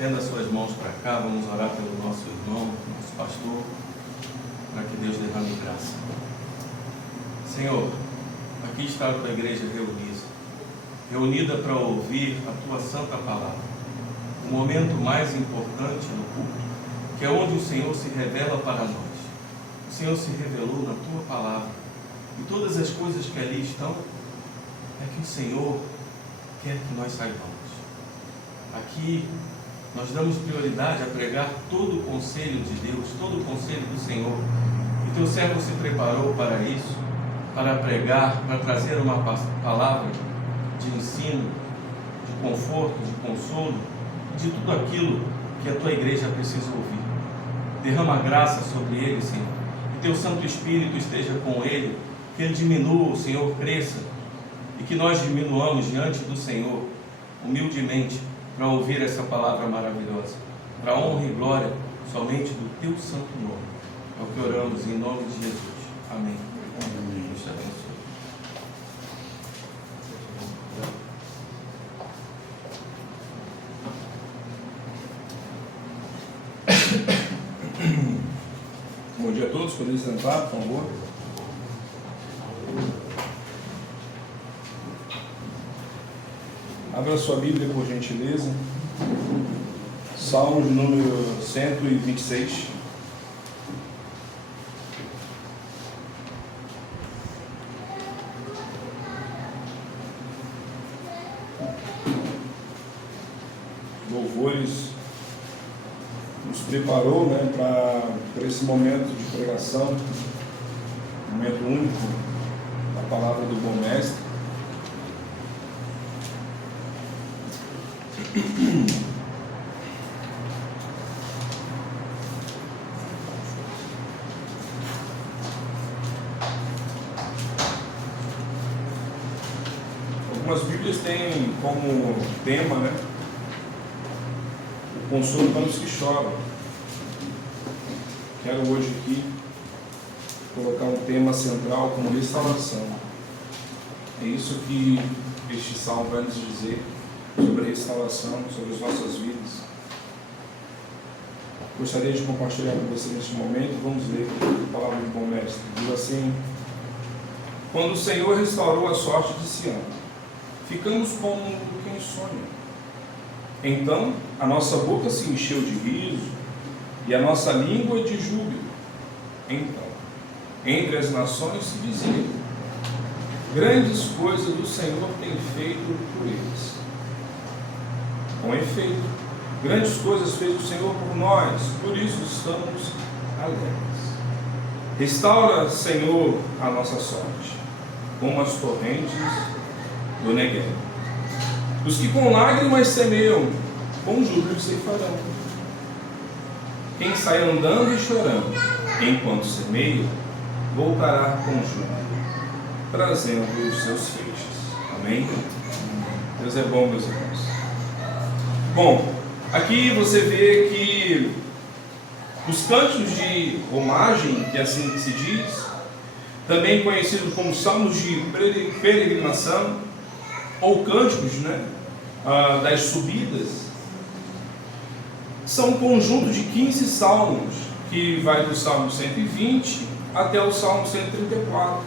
Estenda as suas mãos para cá, vamos orar pelo nosso irmão, nosso pastor, para que Deus derrame graça. Senhor, aqui está a tua igreja reunida para ouvir a tua santa palavra. O momento mais importante no culto, que é onde o Senhor se revela para nós. O Senhor se revelou na tua palavra, e todas as coisas que ali estão, é que o Senhor quer que nós saibamos. Aqui nós damos prioridade a pregar todo o conselho de Deus, todo o conselho do Senhor. E teu servo se preparou para isso, para pregar, para trazer uma palavra de ensino, de conforto, de consolo, de tudo aquilo que a tua igreja precisa ouvir. Derrama graça sobre ele, Senhor. Que teu Santo Espírito esteja com ele, que ele diminua, o Senhor cresça, e que nós diminuamos diante do Senhor, humildemente, para ouvir essa palavra maravilhosa, para a honra e glória somente do teu santo nome. É o que oramos em nome de Jesus. Amém. Deus te abençoe. Bom dia a todos, podem sentar, por favor. Abra sua Bíblia, por gentileza. Salmos número 126. Louvores nos preparou, para esse momento de pregação, momento único da palavra do bom mestre. Algumas Bíblias têm como tema, o consolo para os que choram. Quero hoje aqui colocar um tema central como restauração. É isso que este salmo vai nos dizer sobre a restauração, sobre as nossas vidas. Gostaria de compartilhar com você neste momento. Vamos ler a palavra do bom mestre. Diz assim: quando o Senhor restaurou a sorte de Sião, ficamos como quem sonha. Então a nossa boca se encheu de riso e a nossa língua de júbilo. Então, entre as nações se dizia: grandes coisas do Senhor tem feito por eles. Com efeito, grandes coisas fez o Senhor por nós, por isso estamos alegres. Restaura, Senhor, a nossa sorte, como as torrentes do Negueb. Os que com lágrimas semeiam, com júbilo ceifarão. Quem sai andando e chorando, enquanto semeia, voltará com júbilo, trazendo os seus feixes. Amém? Deus é bom, meus irmãos. Bom, aqui você vê que os cânticos de romagem, que assim se diz, também conhecidos como salmos de peregrinação, ou cânticos das subidas, são um conjunto de 15 salmos, que vai do Salmo 120 até o Salmo 134.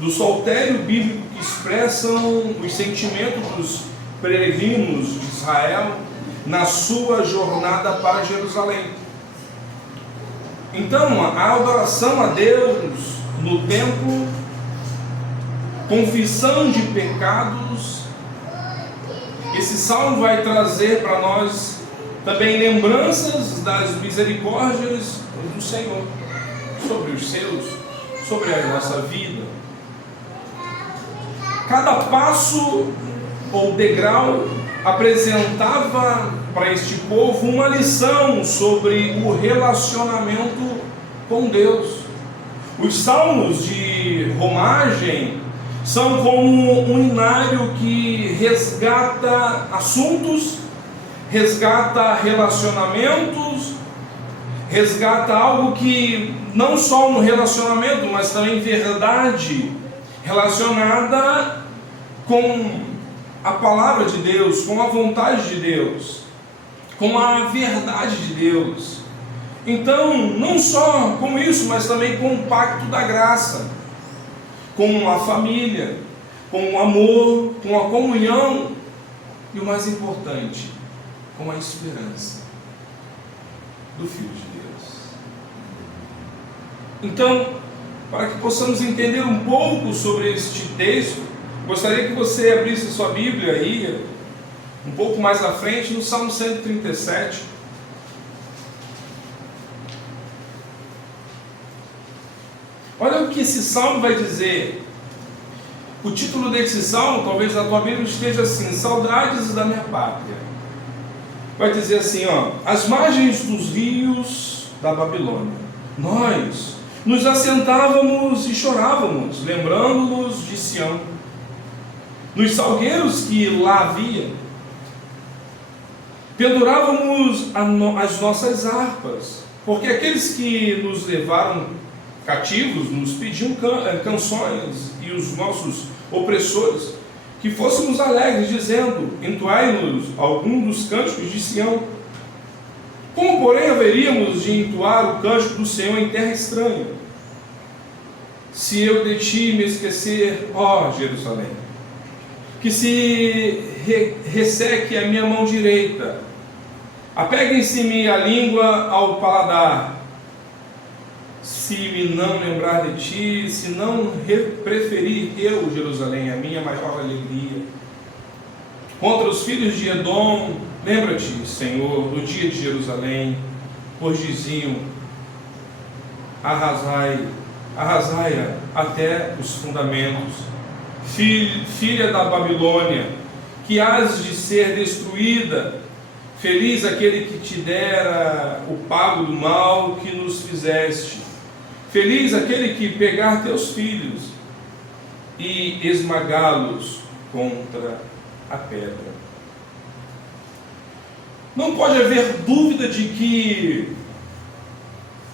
Do soltério bíblico que expressam os sentimentos dos peregrinos de Israel na sua jornada para Jerusalém. Então, a adoração a Deus no templo, confissão de pecados, esse salmo vai trazer para nós também lembranças das misericórdias do Senhor sobre os seus, sobre a nossa vida. Cada passo ou degrau apresentava para este povo uma lição sobre o relacionamento com Deus. Os salmos de romagem são como um hinário que resgata assuntos, resgata relacionamentos, resgata algo que não só um relacionamento, mas também verdade relacionada com a palavra de Deus, com a vontade de Deus. com a verdade de Deus. Então, não só com isso, mas também com o pacto da graça, com a família, com o amor, com a comunhão e o mais importante, com a esperança do Filho de Deus. Então, para que possamos entender um pouco sobre este texto, gostaria que você abrisse a sua Bíblia aí, um pouco mais à frente, no Salmo 137. Olha o que esse salmo vai dizer. O título desse salmo, talvez na tua Bíblia esteja assim: Saudades da minha pátria. Vai dizer assim, ó: às margens dos rios da Babilônia, nós nos assentávamos e chorávamos, lembrando-nos de Sião, nos salgueiros que lá havia, pendurávamos as nossas harpas, porque aqueles que nos levaram cativos nos pediam canções, e os nossos opressores que fôssemos alegres, dizendo: entoai-nos algum dos cânticos de Sião. Como, porém, haveríamos de entoar o cântico do Senhor em terra estranha, se eu de ti me esquecer, ó Jerusalém? Que se resseque a minha mão direita, apeguem-se-me a língua ao paladar, se me não lembrar de ti, se não preferir eu, Jerusalém, a minha maior alegria. Contra os filhos de Edom, lembra-te, Senhor, do dia de Jerusalém, pois diziam: arrasai-a até os fundamentos, filha da Babilônia, que hás de ser destruída. Feliz aquele que te dera o pago do mal que nos fizeste. Feliz aquele que pegar teus filhos e esmagá-los contra a pedra. Não pode haver dúvida de que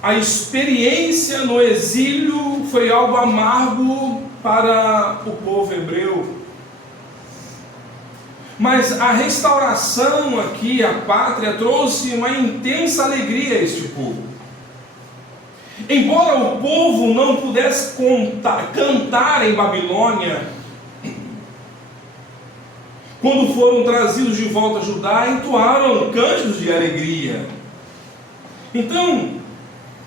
a experiência no exílio foi algo amargo para o povo hebreu. Mas a restauração aqui, a pátria, trouxe uma intensa alegria a este povo. Embora o povo não pudesse cantar em Babilônia, quando foram trazidos de volta a Judá, entoaram cânticos de alegria. Então,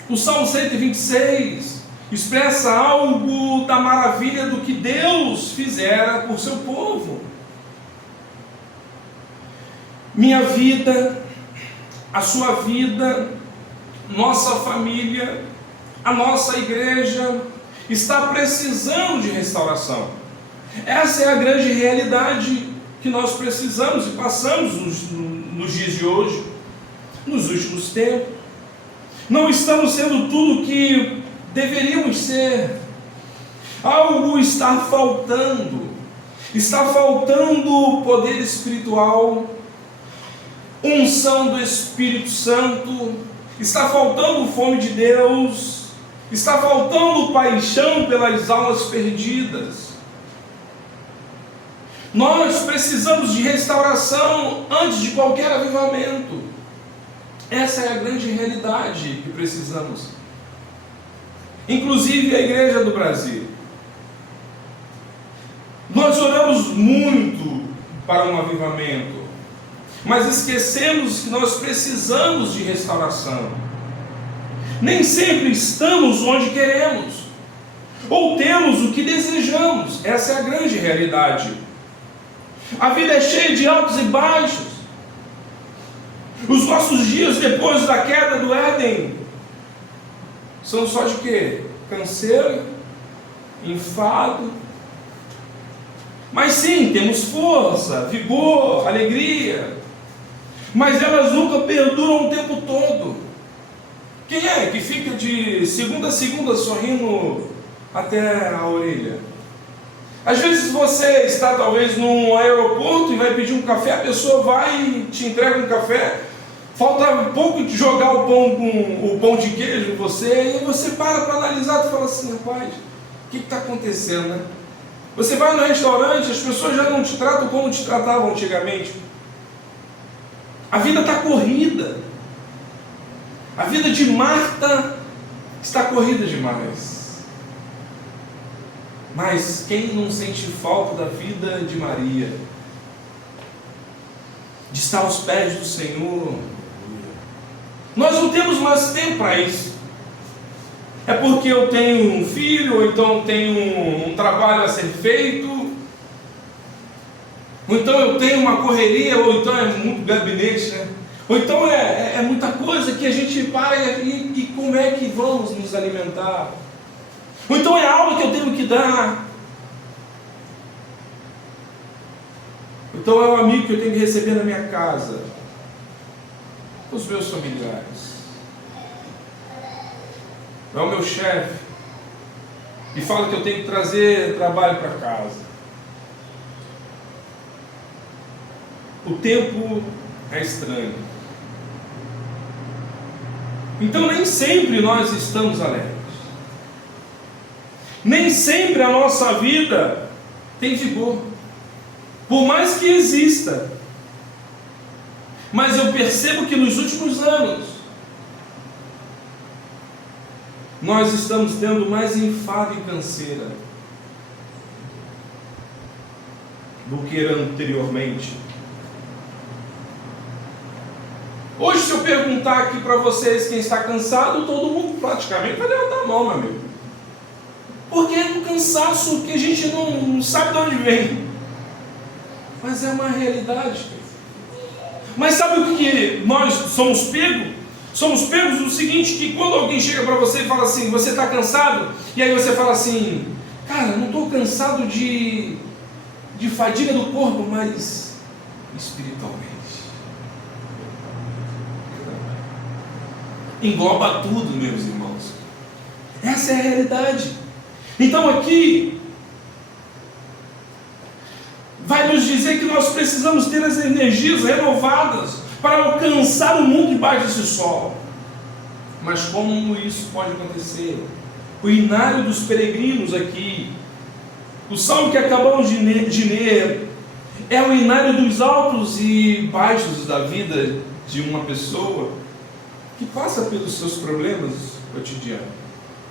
o Salmo 126 expressa algo da maravilha do que Deus fizera por seu povo. Minha vida, a sua vida, nossa família, a nossa igreja está precisando de restauração. Essa é a grande realidade que nós precisamos e passamos nos dias de hoje, nos últimos tempos. Não estamos sendo tudo o que deveríamos ser. Algo está faltando. Está faltando poder espiritual, unção do Espírito Santo, está faltando fome de Deus, está faltando paixão pelas almas perdidas. Nós precisamos de restauração antes de qualquer avivamento. Essa é a grande realidade que precisamos. Inclusive a Igreja do Brasil. Nós oramos muito para um avivamento, mas esquecemos que nós precisamos de restauração. Nem sempre estamos onde queremos, ou temos o que desejamos. Essa é a grande realidade. A vida é cheia de altos e baixos. Os nossos dias depois da queda do Éden são só de quê? Canseira, enfado. Mas sim, temos força, vigor, alegria. Mas elas nunca perduram o tempo todo. Quem é que fica de segunda a segunda sorrindo até a orelha? Às vezes você está talvez num aeroporto e vai pedir um café, a pessoa vai e te entrega um café, falta um pouco de jogar o pão de queijo em você, e você para analisar e fala assim: rapaz, o que está acontecendo, né? Você vai no restaurante, as pessoas já não te tratam como te tratavam antigamente. A vida está corrida. A vida de Marta está corrida demais. Mas quem não sente falta da vida de Maria? De estar aos pés do Senhor. Nós não temos mais tempo para isso. É porque eu tenho um filho, ou então tenho um trabalho a ser feito, ou então eu tenho uma correria, ou então é muito gabinete, né? Ou então é muita coisa que a gente para e como é que vamos nos alimentar? Ou então é aula que eu tenho que dar. Ou então é um amigo que eu tenho que receber na minha casa. Os meus familiares. É o meu chefe. E fala que eu tenho que trazer trabalho para casa. O tempo é estranho. Então nem sempre nós estamos alegres. Nem sempre a nossa vida tem vigor. Por mais que exista. Mas eu percebo que nos últimos anos nós estamos tendo mais enfado e canseira do que anteriormente. Hoje, se eu perguntar aqui para vocês quem está cansado, todo mundo praticamente vai levantar a mão, meu amigo. Porque é um cansaço que a gente não sabe de onde vem. Mas é uma realidade. Mas sabe o que nós somos pegos? Somos pegos no seguinte, que quando alguém chega para você e fala assim, você está cansado? E aí você fala assim, cara, não estou cansado de fadiga do corpo, mas espiritualmente. Engloba tudo, meus irmãos. Essa é a realidade. Então aqui vai nos dizer que nós precisamos ter as energias renovadas para alcançar o mundo debaixo desse sol. Mas como isso pode acontecer? O inário dos peregrinos aqui, o salmo que acabamos de ler, é o inário dos altos e baixos da vida de uma pessoa que passa pelos seus problemas cotidianos.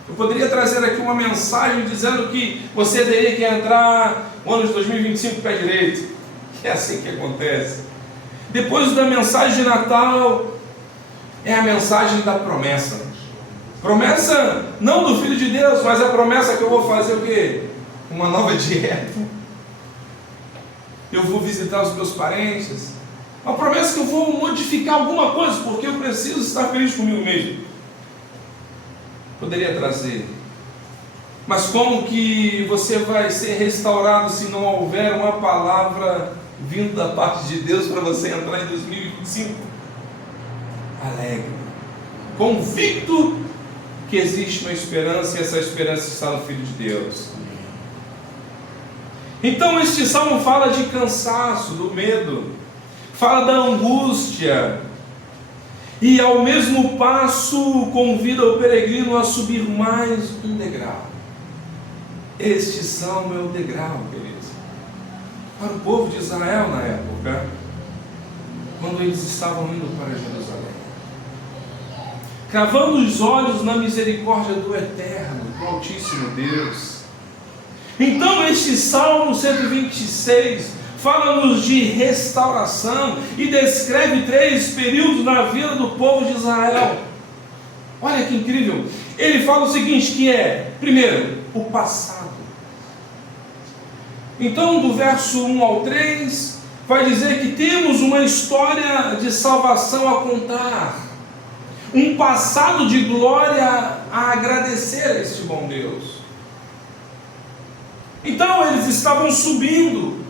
Eu poderia trazer aqui uma mensagem dizendo que você teria que entrar no ano de 2025 pé direito, que é assim que acontece. Depois da mensagem de Natal, é a mensagem da promessa. Promessa não do Filho de Deus, mas a promessa que eu vou fazer o quê? Uma nova dieta. Eu vou visitar os meus parentes. Uma promessa que eu vou modificar alguma coisa, porque eu preciso estar feliz comigo mesmo. Poderia trazer. Mas como que você vai ser restaurado se não houver uma palavra vindo da parte de Deus para você entrar em 2025? Alegre. Convicto que existe uma esperança e essa esperança está no Filho de Deus. Então este salmo fala de cansaço, do medo, fala da angústia e ao mesmo passo convida o peregrino a subir mais um degrau. Este salmo é o degrau, queridos, para o povo de Israel na época, quando eles estavam indo para Jerusalém, cravando os olhos na misericórdia do Eterno, do Altíssimo Deus. Então este Salmo 126 fala-nos de restauração e descreve 3 períodos na vida do povo de Israel. Olha que incrível. Ele fala o seguinte, que é, primeiro, o passado. Então do verso 1 ao 3 vai dizer que temos uma história de salvação a contar, um passado de glória a agradecer a este bom Deus. Então eles estavam subindo,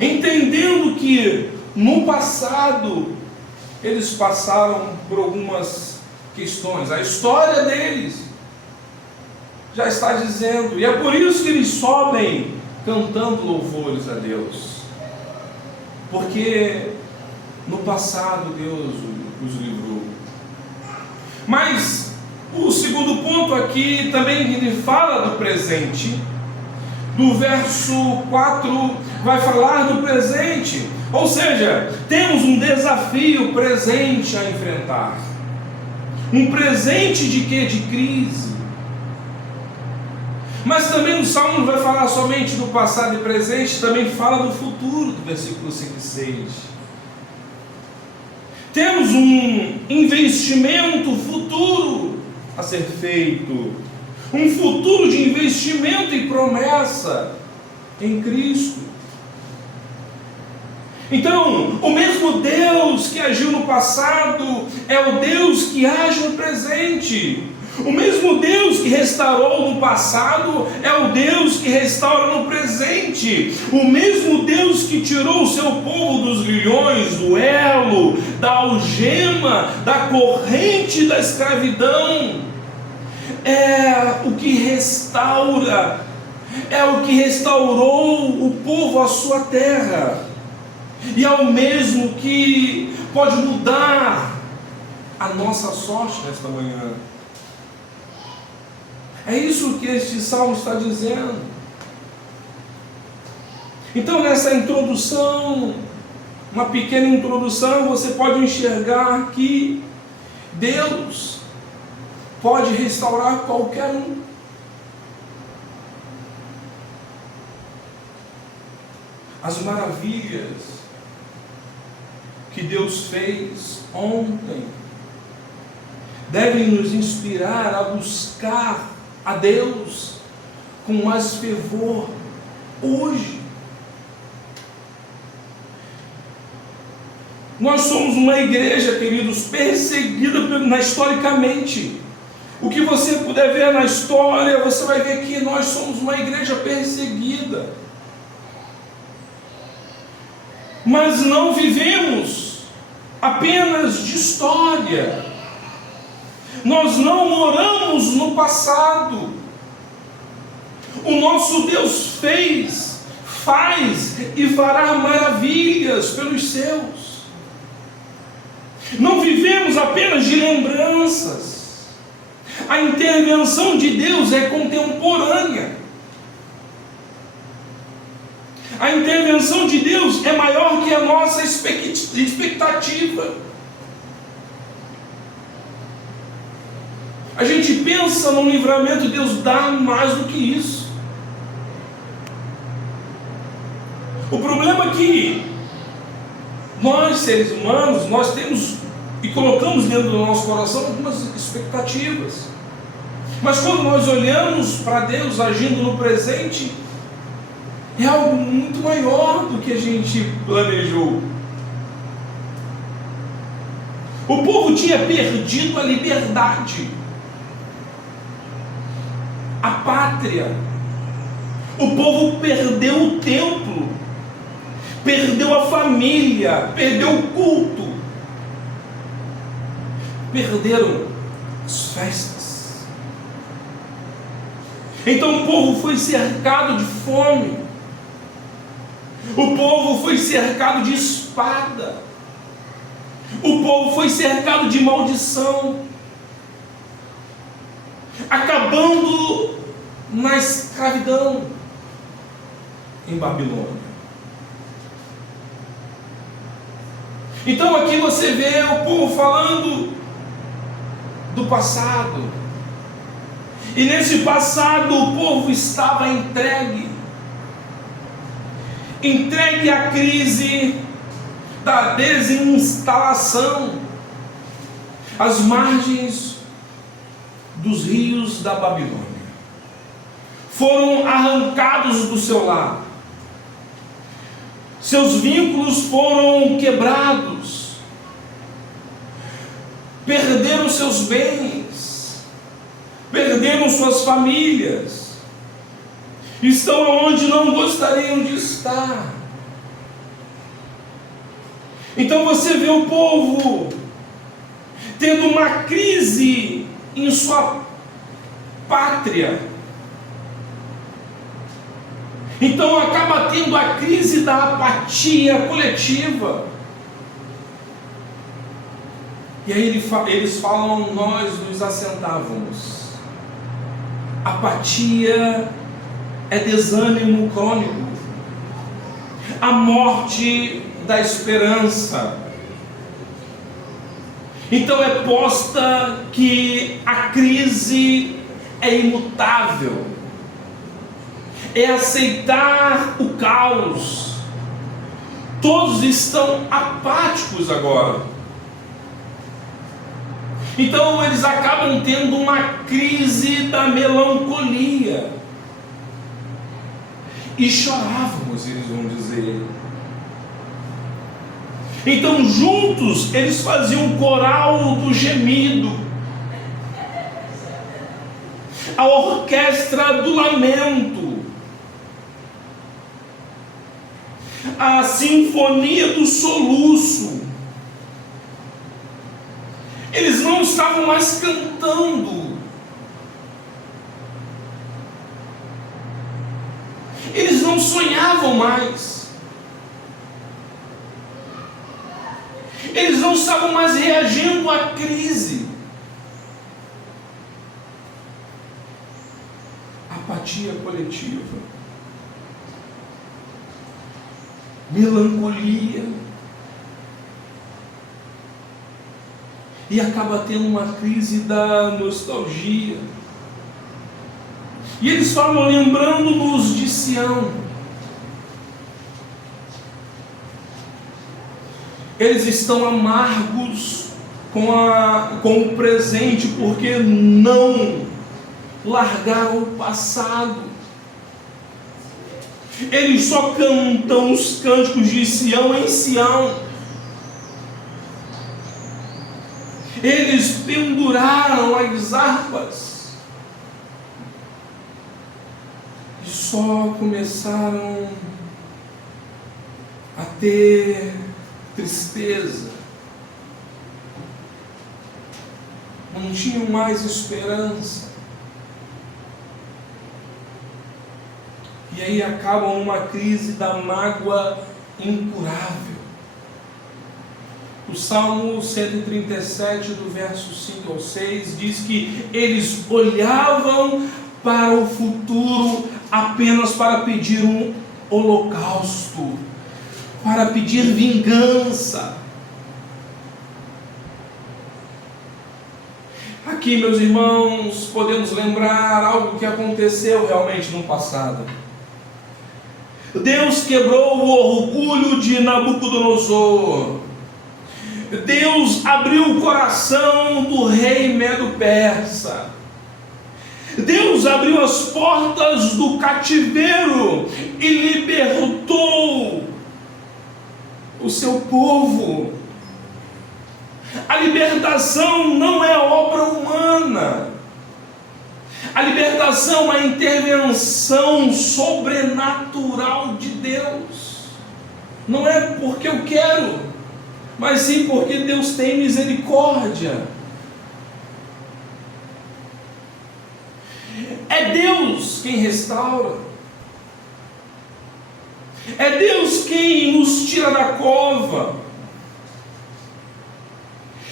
entendendo que no passado eles passaram por algumas questões. A história deles já está dizendo, e é por isso que eles sobem cantando louvores a Deus, porque no passado Deus os livrou. Mas o segundo ponto aqui também ele fala do presente. Do verso 4 vai falar do presente, Ou seja, temos um desafio presente a enfrentar. Um presente de quê? De crise. Mas também o Salmo não vai falar somente do passado e presente, também fala do futuro, do versículo 5 e 6. Temos um investimento futuro a ser feito. Um futuro de investimento e promessa em Cristo. Então, o mesmo Deus que agiu no passado é o Deus que age no presente. O mesmo Deus que restaurou no passado é o Deus que restaura no presente. O mesmo Deus que tirou o seu povo dos grilhões, do elo, da algema, da corrente da escravidão, é o que restaura, é o que restaurou o povo à sua terra. E é o mesmo que pode mudar a nossa sorte nesta manhã. É isso que este salmo está dizendo. Então, nessa introdução, uma pequena introdução, você pode enxergar que Deus pode restaurar qualquer um. As maravilhas que Deus fez ontem devem nos inspirar a buscar a Deus com mais fervor hoje. Nós somos uma igreja, queridos, perseguida historicamente. O que você puder ver na história, você vai ver que nós somos uma igreja perseguida. Mas não vivemos apenas de história. Nós não moramos no passado. O nosso Deus fez, faz e fará maravilhas pelos seus. Não vivemos apenas de lembranças. A intervenção de Deus é contemporânea. A intervenção de Deus é maior que a nossa expectativa. A gente pensa no livramento, Deus dá mais do que isso. O problema é que nós, seres humanos, nós temos e colocamos dentro do nosso coração algumas expectativas. Mas quando nós olhamos para Deus agindo no presente, é algo muito maior do que a gente planejou. O povo tinha perdido a liberdade, a pátria. O povo perdeu o templo, perdeu a família, perdeu o culto, perderam as festas. Então o povo foi cercado de fome. O povo foi cercado de espada. O povo foi cercado de maldição, acabando na escravidão em Babilônia. Então aqui você vê o povo falando do passado. E nesse passado o povo estava entregue à crise da desinstalação, às margens dos rios da Babilônia. Foram arrancados do seu lar, seus vínculos foram quebrados, perderam seus bens, perderam suas famílias, estão onde não gostariam de estar. Então você vê o povo tendo uma crise em sua pátria. Então acaba tendo a crise da apatia coletiva. E aí eles falam, nós nos assentávamos. Apatia é desânimo crônico. A morte da esperança. Então é posta que a crise é imutável, é aceitar o caos. Todos estão apáticos agora. Então eles acabam tendo uma crise da melancolia. E chorávamos, eles vão dizer. Então juntos eles faziam um coral do gemido, a orquestra do lamento, a sinfonia do soluço. Eles não estavam mais cantando, eles não sonhavam mais, eles não estavam mais reagindo à crise. Apatia coletiva, melancolia, e acaba tendo uma crise da nostalgia. E eles falam, lembrando-nos de Sião. Eles estão amargos com o presente, porque não largaram o passado. Eles só cantam os cânticos de Sião em Sião. Eles penduraram as harpas e só começaram a ter tristeza. Não tinham mais esperança. E aí acabam numa crise da mágoa incurável. O Salmo 137, do verso 5 ao 6, diz que eles olhavam para o futuro apenas para pedir um holocausto, para pedir vingança. Aqui, meus irmãos, podemos lembrar algo que aconteceu realmente no passado. Deus quebrou o orgulho de Nabucodonosor. Deus abriu o coração do rei Medo-Persa. Deus abriu as portas do cativeiro e libertou o seu povo. A libertação não é obra humana. A libertação é a intervenção sobrenatural de Deus. Não é porque eu quero, mas sim porque Deus tem misericórdia. É Deus quem restaura. É Deus quem nos tira da cova.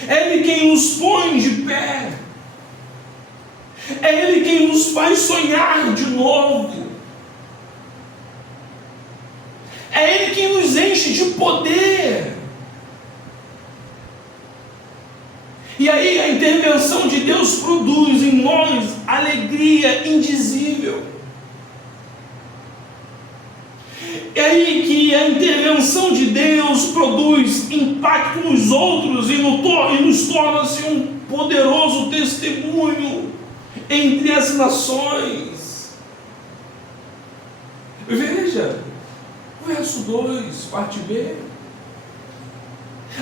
É Ele quem nos põe de pé. É Ele quem nos faz sonhar de novo. É Ele quem nos enche de poder. E aí a intervenção de Deus produz em nós alegria indizível. É aí que a intervenção de Deus produz impacto nos outros e nos torna-se um poderoso testemunho entre as nações. Veja, verso 2, parte B.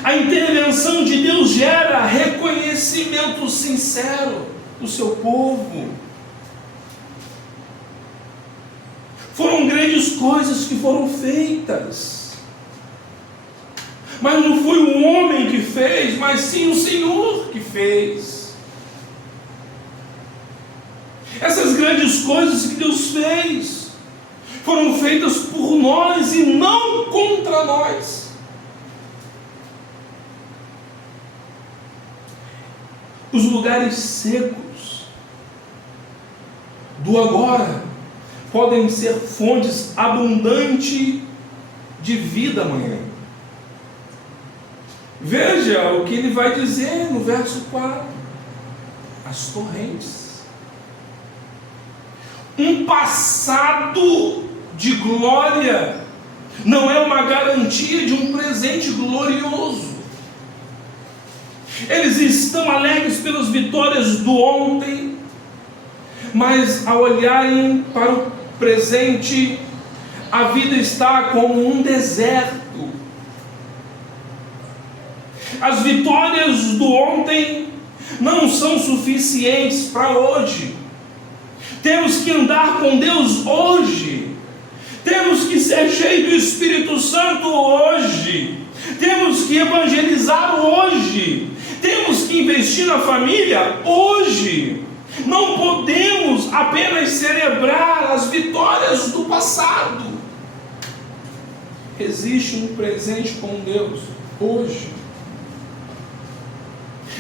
A intervenção de Deus gera reconhecimento sincero do seu povo. Foram grandes coisas que foram feitas, mas não foi o homem que fez, mas sim o Senhor que fez. Essas grandes coisas que Deus fez foram feitas por nós e não contra nós. Os lugares secos do agora podem ser fontes abundantes de vida amanhã. Veja o que ele vai dizer no verso 4. As torrentes. Um passado de glória não é uma garantia de um presente glorioso. Eles estão alegres pelas vitórias do ontem, mas ao olharem para o presente, a vida está como um deserto. As vitórias do ontem não são suficientes para hoje. Temos que andar com Deus hoje. Temos que ser cheios do Espírito Santo hoje. Temos que evangelizar hoje. Temos que investir na família hoje. Não podemos apenas celebrar as vitórias do passado. Existe um presente com Deus hoje.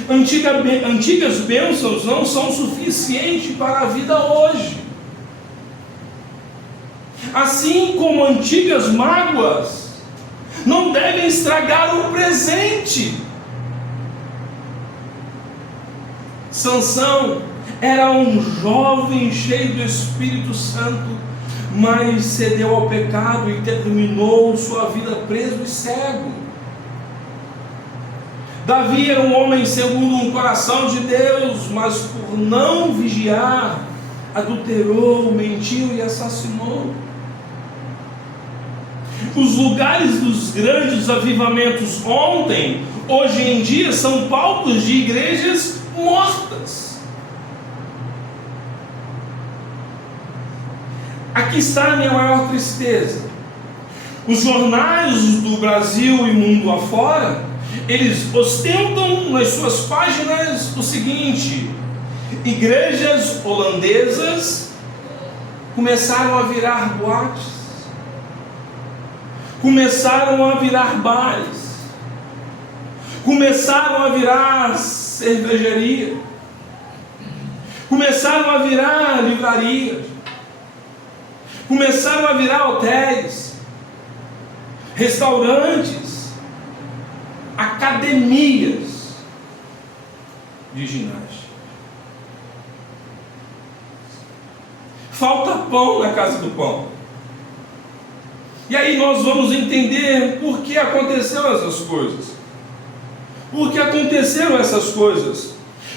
Antigas bênçãos não são suficientes para a vida hoje. Assim como antigas mágoas não devem estragar o presente. Sansão era um jovem cheio do Espírito Santo, mas cedeu ao pecado e terminou sua vida preso e cego. Davi era um homem segundo o coração de Deus, mas por não vigiar, adulterou, mentiu e assassinou. Os lugares dos grandes avivamentos ontem, hoje em dia, são palcos de igrejas mortas. Aqui está a minha maior tristeza. Os jornais do Brasil e mundo afora, eles ostentam nas suas páginas o seguinte: igrejas holandesas começaram a virar boates, começaram a virar bares, começaram a virar cervejaria, começaram a virar livrarias, começaram a virar hotéis, restaurantes, academias de ginástica. Falta pão na casa do pão. E aí nós vamos entender por que aconteceram essas coisas. Por que aconteceram essas coisas?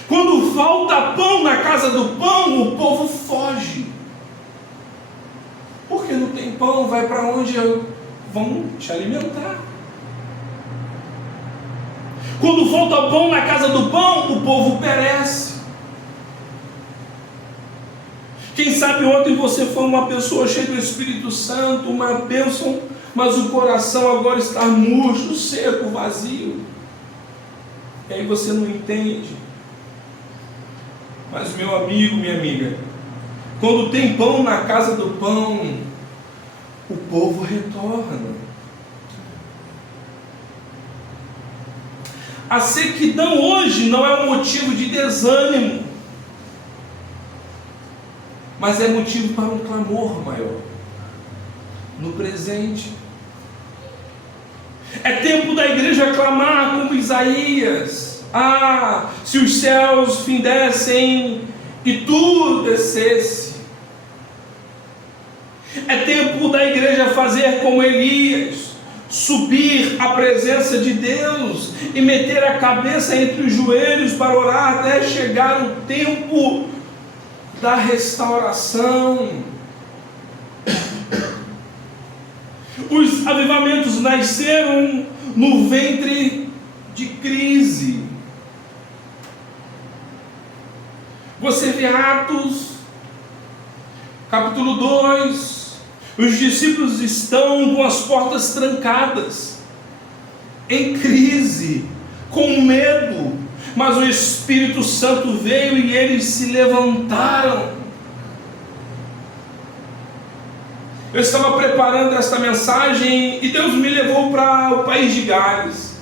Quando falta pão na casa do pão, o povo foge. Porque não tem pão, vai para onde vão te alimentar. Quando falta pão na casa do pão, o povo perece. Quem sabe ontem você foi uma pessoa cheia do Espírito Santo, uma bênção, mas o coração agora está murcho, seco, vazio. E aí você não entende. Mas meu amigo, minha amiga, quando tem pão na casa do pão, o povo retorna. A sequidão hoje não é um motivo de desânimo, mas é motivo para um clamor maior no presente. É tempo da igreja clamar como Isaías: ah, se os céus findessem e tudo descesse. É tempo da igreja fazer como Elias, subir à presença de Deus e meter a cabeça entre os joelhos para orar até chegar o tempo da restauração. Os avivamentos nasceram no ventre de crise. Você vê Atos, capítulo 2, os discípulos estão com as portas trancadas, em crise, com medo, mas o Espírito Santo veio e eles se levantaram. Eu estava preparando esta mensagem e Deus me levou para o país de Gales.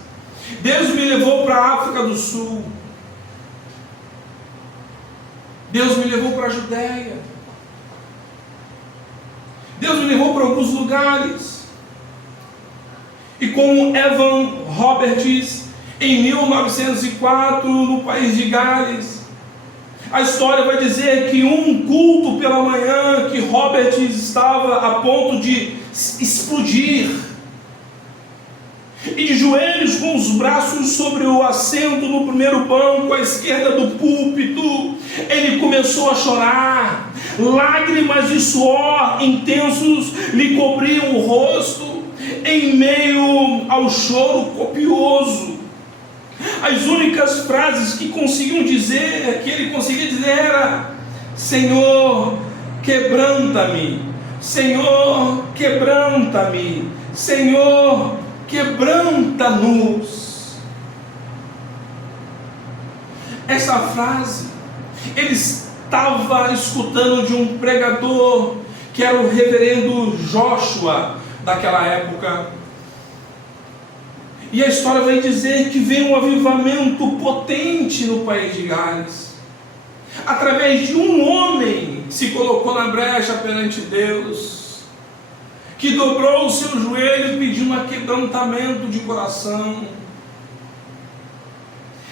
Deus me levou para a África do Sul. Deus me levou para a Judéia. Deus me levou para alguns lugares. E como Evan Roberts, em 1904, no país de Gales. A história vai dizer que um culto pela manhã, que Robert estava a ponto de explodir, e de joelhos com os braços sobre o assento no primeiro banco, à esquerda do púlpito, ele começou a chorar. Lágrimas de suor intensos lhe cobriam o rosto, em meio ao choro copioso. As únicas frases que ele conseguia dizer era: Senhor, quebranta-me, Senhor, quebranta-me, Senhor, quebranta-nos. Essa frase ele estava escutando de um pregador que era o reverendo Joshua daquela época. E a história vai dizer que veio um avivamento potente no país de Gales, através de um homem que se colocou na brecha perante Deus, que dobrou o seu joelho e pediu um aquebrantamento de coração.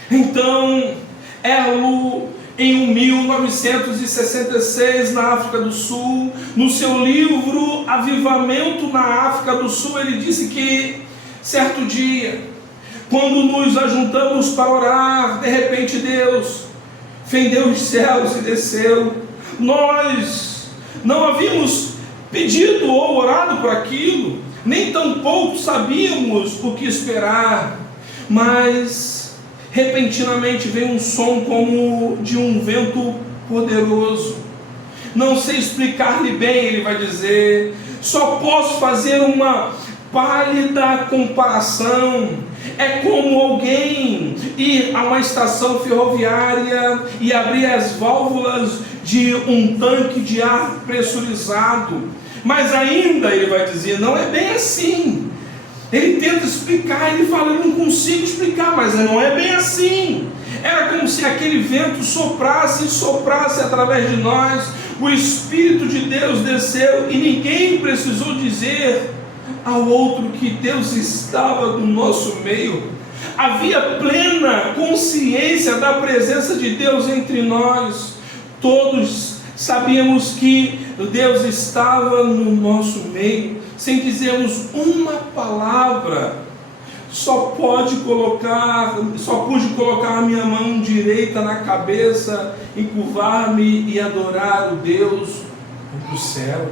Então, Erlo, em 1966, na África do Sul, no seu livro Avivamento na África do Sul, ele disse que certo dia, quando nos ajuntamos para orar, de repente Deus fendeu os céus e desceu. Nós não havíamos pedido ou orado por aquilo, nem tampouco sabíamos o que esperar, mas repentinamente veio um som como de um vento poderoso. Não sei explicar-lhe bem, ele vai dizer, só posso fazer uma pálida comparação. É como alguém ir a uma estação ferroviária e abrir as válvulas de um tanque de ar pressurizado. Mas ainda, ele vai dizer, não é bem assim. Ele tenta explicar, ele fala, eu não consigo explicar, mas não é bem assim. Era como se aquele vento soprasse e soprasse através de nós. O Espírito de Deus desceu e ninguém precisou dizer ao outro que Deus estava no nosso meio. Havia plena consciência da presença de Deus entre nós. Todos sabíamos que Deus estava no nosso meio, sem dizermos uma palavra. Só pude colocar a minha mão direita na cabeça, encurvar-me e adorar o Deus do céu.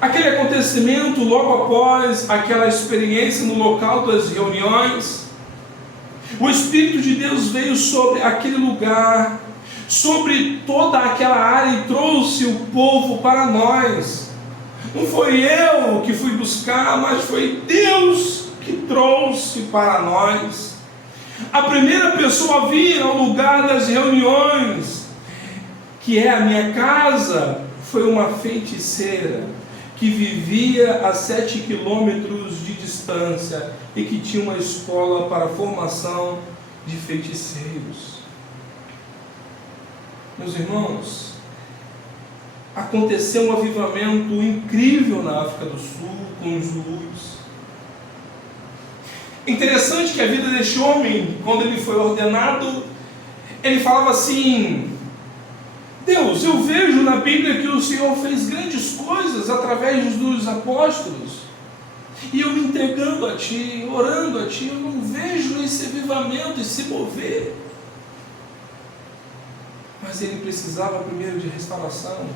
Aquele acontecimento, logo após aquela experiência no local das reuniões, o Espírito de Deus veio sobre aquele lugar, sobre toda aquela área e trouxe o povo para nós. Não foi eu que fui buscar, mas foi Deus que trouxe para nós. A primeira pessoa a vir ao lugar das reuniões, que é a minha casa, foi uma feiticeira que vivia a 7 quilômetros de distância e que tinha uma escola para a formação de feiticeiros. Meus irmãos, aconteceu um avivamento incrível na África do Sul com os Zulus. Interessante que a vida deste homem, quando ele foi ordenado, ele falava assim: Deus, eu vejo na Bíblia que o Senhor fez grandes coisas através dos apóstolos, e eu me entregando a Ti, orando a Ti, eu não vejo esse avivamento, esse mover. Mas ele precisava primeiro de restauração.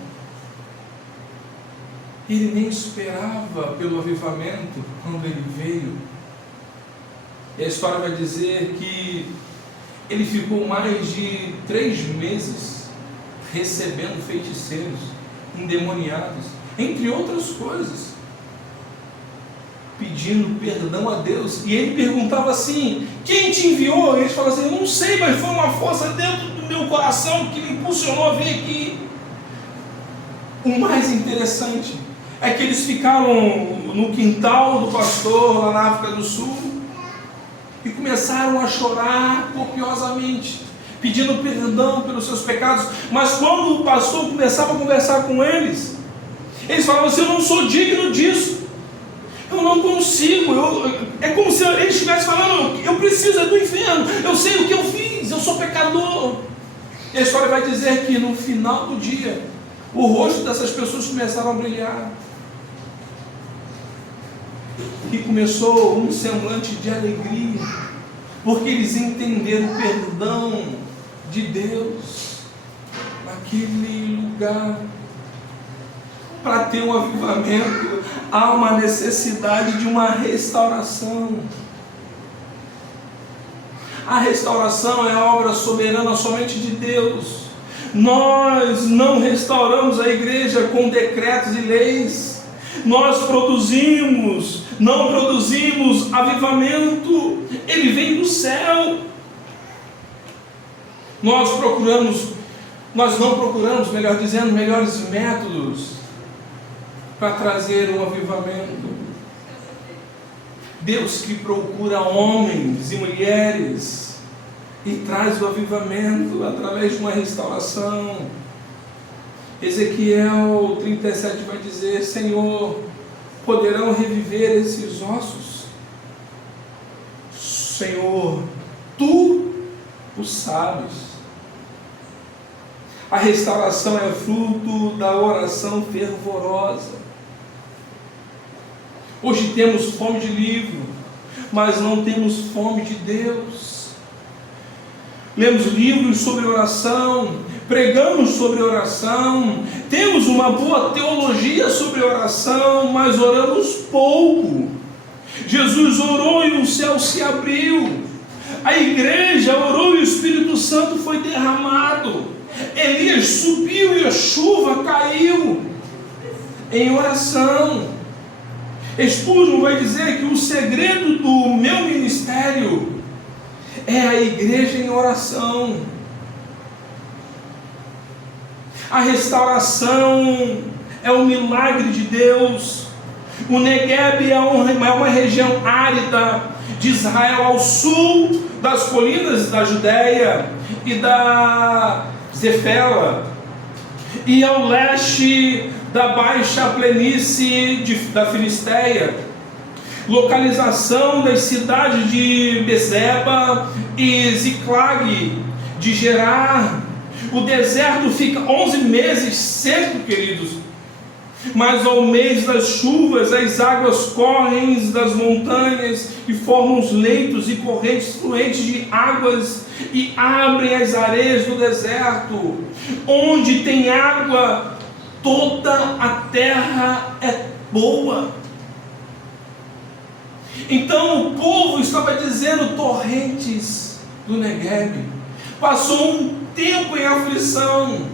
Ele nem esperava pelo avivamento quando ele veio. E a história vai dizer que ele ficou mais de 3 meses recebendo feiticeiros, endemoniados, entre outras coisas, pedindo perdão a Deus. E ele perguntava assim: quem te enviou? E eles falavam assim: eu não sei, mas foi uma força dentro do meu coração que me impulsionou a vir aqui. O mais interessante é que eles ficaram no quintal do pastor lá na África do Sul e começaram a chorar copiosamente, pedindo perdão pelos seus pecados. Mas quando o pastor começava a conversar com eles, eles falavam assim: eu não sou digno disso, eu não consigo. É como se eles estivessem falando: eu preciso preciso é do inferno, eu sei o que eu fiz, eu sou pecador. E a história vai dizer que no final do dia, o rosto dessas pessoas começaram a brilhar. E começou um semblante de alegria, porque eles entenderam o perdão de Deus naquele lugar. Para ter um avivamento, há uma necessidade de uma restauração. A restauração é a obra soberana somente de Deus. Nós não restauramos a igreja com decretos e leis. Nós não produzimos avivamento. Ele vem do céu. Nós não procuramos, melhor dizendo, melhores métodos para trazer um avivamento. Deus que procura homens e mulheres e traz o avivamento através de uma restauração. Ezequiel 37 vai dizer: Senhor, poderão reviver esses ossos? Senhor, Tu o sabes. A restauração é fruto da oração fervorosa. Hoje temos fome de livro, mas não temos fome de Deus. Lemos livros sobre oração, pregamos sobre oração, temos uma boa teologia sobre oração, mas oramos pouco. Jesus orou e o céu se abriu. A igreja orou e o Espírito Santo foi derramado. Elias subiu e a chuva caiu em oração. Spurgeon vai dizer que o segredo do meu ministério é a igreja em oração. A restauração é um milagre de Deus. O Negueb é uma região árida de Israel, ao sul das colinas da Judéia e da Zefela, e ao leste da baixa planície da Filisteia. Localização das cidades de Bezeba e Ziclag, de Gerar. O deserto fica 11 meses seco, queridos, mas ao mês das chuvas as águas correm das montanhas e formam os leitos e correntes fluentes de águas e abrem as areias do deserto. Onde tem água, toda a terra é boa. Então o povo estava dizendo: torrentes do Negueb. Passou um tempo em aflição,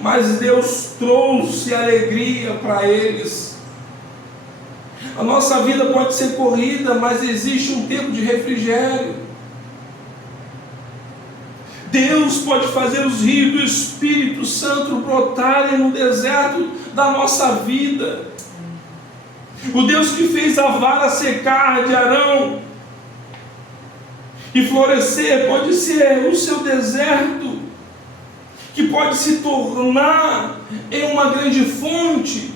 mas Deus trouxe alegria para eles. A nossa vida pode ser corrida, mas existe um tempo de refrigério. Deus pode fazer os rios do Espírito Santo brotarem no deserto da nossa vida. O Deus que fez a vara secar de Arão e florescer pode ser o seu deserto, que pode se tornar em uma grande fonte.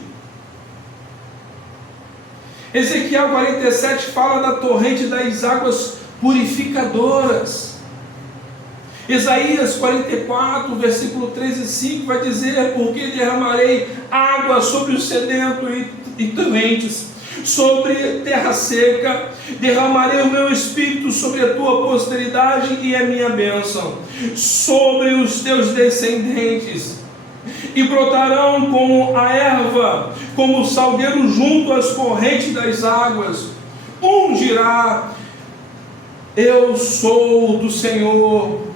Ezequiel 47 fala da torrente das águas purificadoras. Isaías 44, versículo 3 e 5 vai dizer: porque derramarei água sobre o sedento e torrentes, sobre terra seca, derramarei o meu espírito sobre a tua posteridade e a minha bênção sobre os teus descendentes, e brotarão como a erva, como o salgueiro junto às correntes das águas. Um dirá: eu sou do Senhor.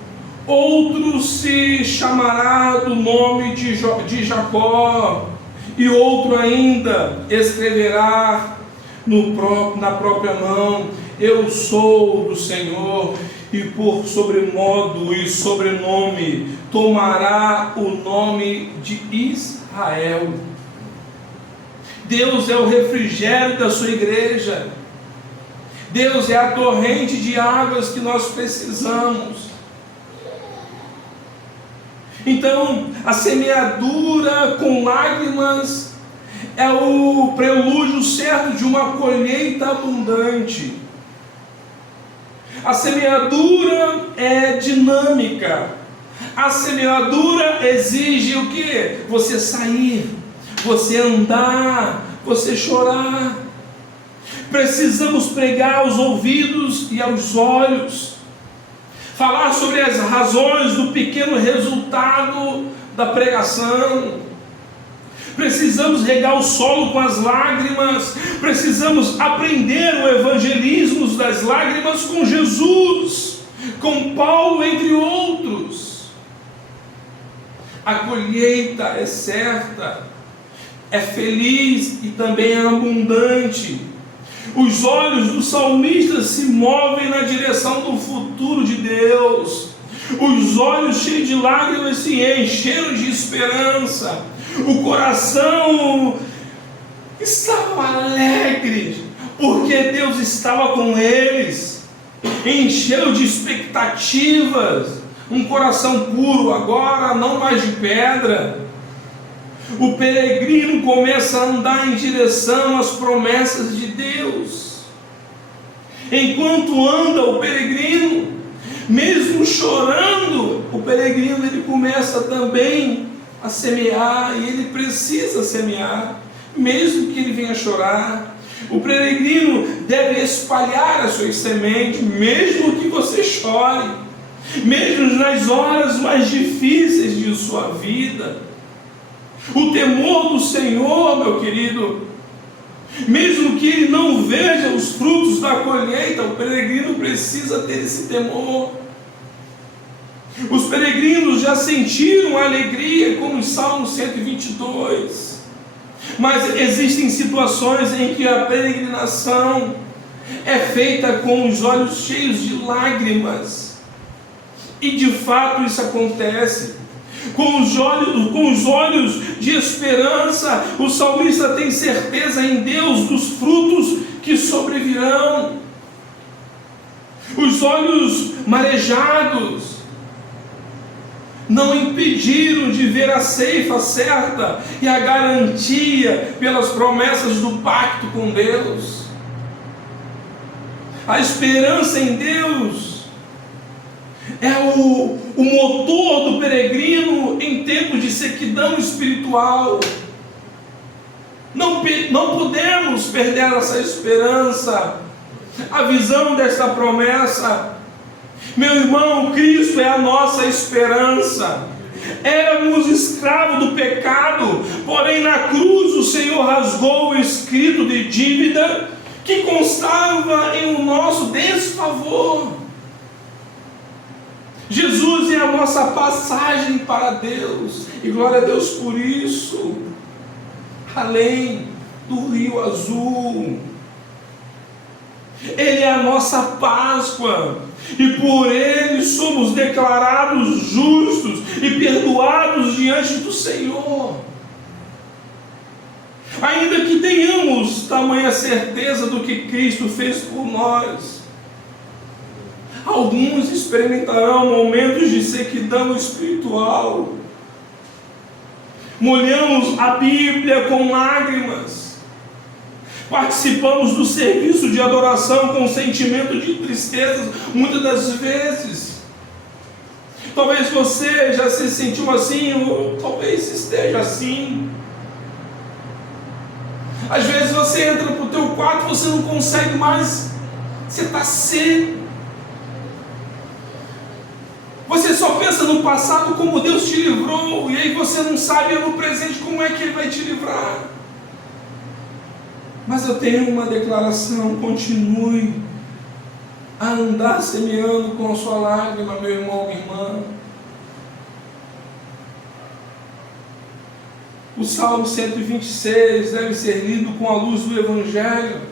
Outro se chamará do nome de Jacó, e outro ainda escreverá na própria mão: eu sou do Senhor. E por sobremodo e sobrenome tomará o nome de Israel. Deus é o refrigério da sua igreja. Deus é a torrente de águas que nós precisamos. Então, a semeadura com lágrimas é o prelúdio certo de uma colheita abundante. A semeadura é dinâmica. A semeadura exige o quê? Você sair, você andar, você chorar. Precisamos pregar aos ouvidos e aos olhos, falar sobre as razões do pequeno resultado da pregação. Precisamos regar o solo com as lágrimas. Precisamos aprender o evangelismo das lágrimas com Jesus, com Paulo, entre outros. A colheita é certa, é feliz e também é abundante. Os olhos do salmista se movem na direção do futuro de Deus. Os olhos cheios de lágrimas se encheram de esperança. O coração estava alegre, porque Deus estava com eles. Encheu de expectativas. Um coração puro agora, não mais de pedra. O peregrino começa a andar em direção às promessas de Deus. Enquanto anda o peregrino, mesmo chorando, o peregrino ele começa também a semear, e ele precisa semear, mesmo que ele venha chorar. O peregrino deve espalhar as suas sementes, mesmo que você chore, mesmo nas horas mais difíceis de sua vida. O temor do Senhor, meu querido, mesmo que ele não veja os frutos da colheita, o peregrino precisa ter esse temor. Os peregrinos já sentiram alegria, como em Salmo 122, mas existem situações em que a peregrinação é feita com os olhos cheios de lágrimas, e de fato isso acontece. Com os olhos de esperança, o salmista tem certeza em Deus dos frutos que sobrevirão. Os olhos marejados não impediram de ver a ceifa certa e a garantia pelas promessas do pacto com Deus. A esperança em Deus é o motor do peregrino em tempos de sequidão espiritual. Não podemos perder essa esperança, a visão desta promessa. Meu irmão, Cristo é a nossa esperança. Éramos escravos do pecado, porém na cruz o Senhor rasgou o escrito de dívida que constava em o nosso desfavor. Jesus é a nossa passagem para Deus, e glória a Deus por isso. Além do rio azul, Ele é a nossa Páscoa, e por Ele somos declarados justos e perdoados diante do Senhor. Ainda que tenhamos tamanha certeza do que Cristo fez por nós, alguns experimentarão momentos de sequidão espiritual. Molhamos a Bíblia com lágrimas, participamos do serviço de adoração com sentimento de tristeza, muitas das vezes. Talvez você já se sentiu assim, ou talvez esteja assim. Às vezes você entra para o teu quarto e você não consegue mais, você está seco. Você só pensa no passado como Deus te livrou, e aí você não sabe no presente como é que Ele vai te livrar. Mas eu tenho uma declaração: continue a andar semeando com a sua lágrima, meu irmão, minha irmã. O Salmo 126 deve ser lido com a luz do Evangelho.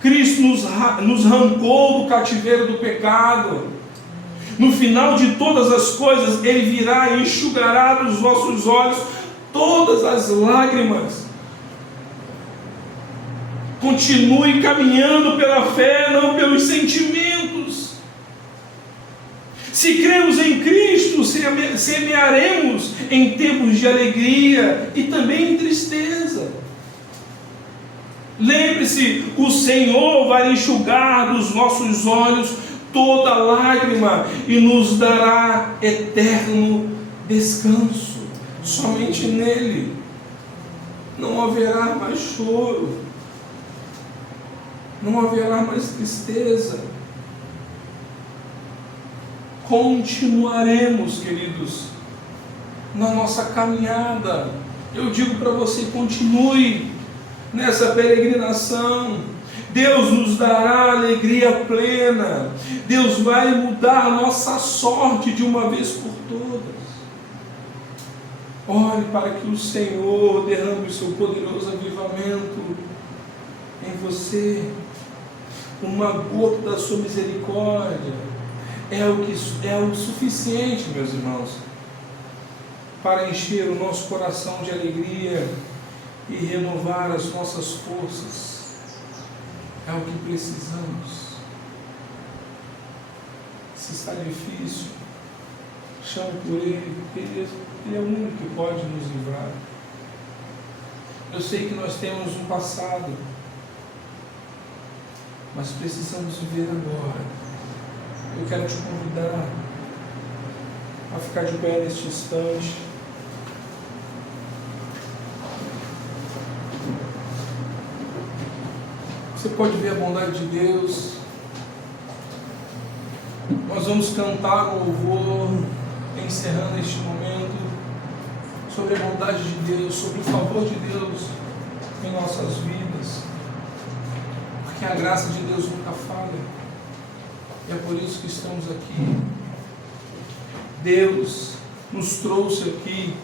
Cristo nos arrancou do cativeiro do pecado. No final de todas as coisas, Ele virá e enxugará dos vossos olhos todas as lágrimas. Continue caminhando pela fé, não pelos sentimentos. Se cremos em Cristo, semearemos em tempos de alegria e também em tristeza. Lembre-se, o Senhor vai enxugar dos nossos olhos toda lágrima e nos dará eterno descanso. Somente nele não haverá mais choro, não haverá mais tristeza. Continuaremos, queridos, na nossa caminhada. Eu digo para você, continue nessa peregrinação. Deus nos dará alegria plena. Deus vai mudar a nossa sorte de uma vez por todas. Ore para que o Senhor derrame o seu poderoso avivamento em você. Uma gota da sua misericórdia é o suficiente, meus irmãos, para encher o nosso coração de alegria e renovar as nossas forças. É o que precisamos. Se está difícil, chame por Ele, porque Ele é o único que pode nos livrar. Eu sei que nós temos um passado, mas precisamos viver agora. Eu quero te convidar a ficar de pé neste instante. Você pode ver a bondade de Deus. Nós vamos cantar um louvor, encerrando este momento, sobre a bondade de Deus, sobre o favor de Deus em nossas vidas, porque a graça de Deus nunca falha, e é por isso que estamos aqui. Deus nos trouxe aqui,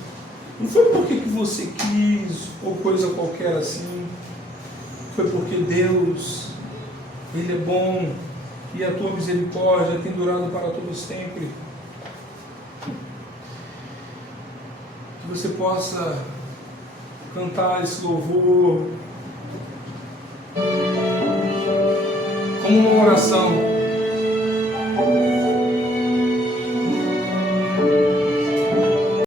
não foi porque que você quis, ou coisa qualquer assim, foi porque Deus, Ele é bom, e a tua misericórdia tem durado para todos sempre. Que você possa cantar esse louvor como uma oração.